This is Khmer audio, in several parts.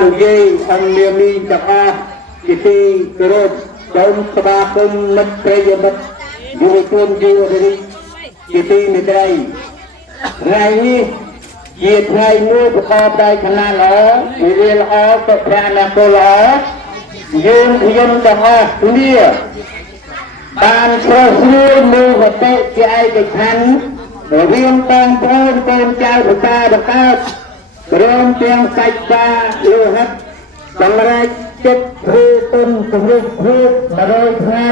លោកយាយអង្គនាមីទាំងអស់ជាទីគោរពសូមស្វាគមន៍មិត្តប្រិយមិត្តយុវជនយុវរាជជាទីមេត្រីថ្ងៃនេះជាថ្ងៃមួយប្រកបដោយឋានៈល្អវិរិយល្អសុភមង្គលល្អយើងខ្ញុំទាំងអស់គ្នាបានប្រោសស្រួលមើលវតិជាឯកច្ឆន្ទរវាងបងប្អូនកូនចៅប្រការបង្កើតព្រមទាំងសាច់សាលោហិតសម្រាប់ចិត្តធ្វើទុនជំរុញគ្រូ100ថ្ងៃ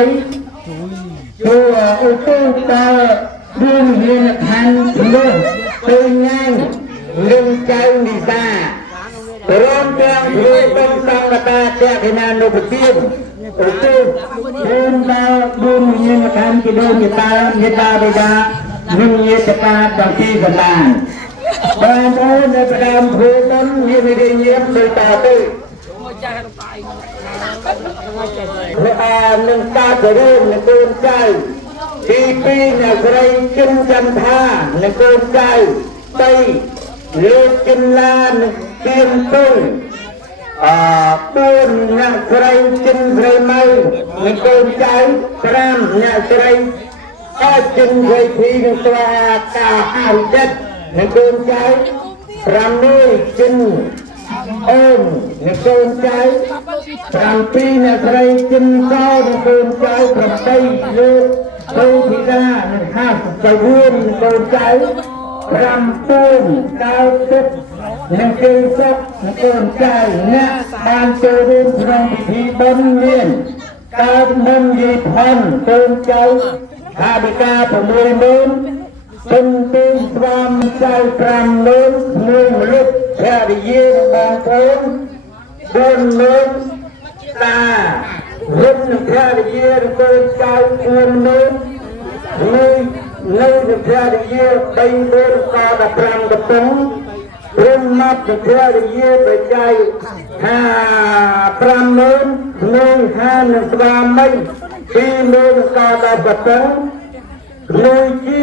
ជួយឧទ្ទិសដល់រឿងវិញ្ញាណខណ្ឌនោះទៅញ៉ាំរឿងចៅនិសាព្រមទាំងធ្វើទុនសង្កតាតេណានុពទានឧទ្ទិសរួមដល់រឿងវិញ្ញាណខណ្ឌជាដូនមេត្តាបិតានិងញាតិការទាំងពីរកន្លែងបងប្អូននៅផ្ដើមធ្វើបុណ្យមានវិរិយញាមដោយតទៅនឹងការទៅរឿងនឹងកូនចៅទី2អ្នកស្រីជិនចន្ទថានឹងកូនចៅ3លោកចិនឡានឹងទៀនទុល4អ្នកស្រីចិនស្រីម៉ៅនឹងកូនចៅ5អ្នកស្រីអើចិនស្រីភីនឹងស្វាកាអរិចិត្តនឹងកូនចៅ6ចិនអូនអ្នកកូនចៅ7អ្នកស្រីចិនកោនឹងកូនចៅ8លោកកូនធីតានឹង59នឹងកូនចៅ9 9ទឹកនឹងគេសុខនឹងកូនចៅអ្នកបានចូលរួមក្នុងពិធីបុណ្យមានកើតមុនយីផាន់កូនចៅថាបិតា60000ទុនទីស្វាមចៅ5លើកមួយមនុស្សភរិយាបងប្អូន4លើកតារត់នឹងភរិយាកូនចៅ4លើកមួយនៅនឹងភរិយា3លើកក៏15កំប៉ុងព្រមមកនឹងភរិយាបច្ច័យថា50000មួយ5នឹងស្វាមី2លើកក៏10កំប៉ុងមួយជា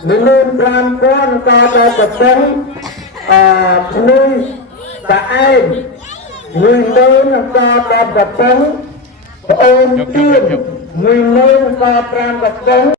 15000ក៏ដល់ប្រសិនមួយតាឯង10000ក៏ដល់ប្រសិនប្អូនទៀត10000ក៏5ប្រសិន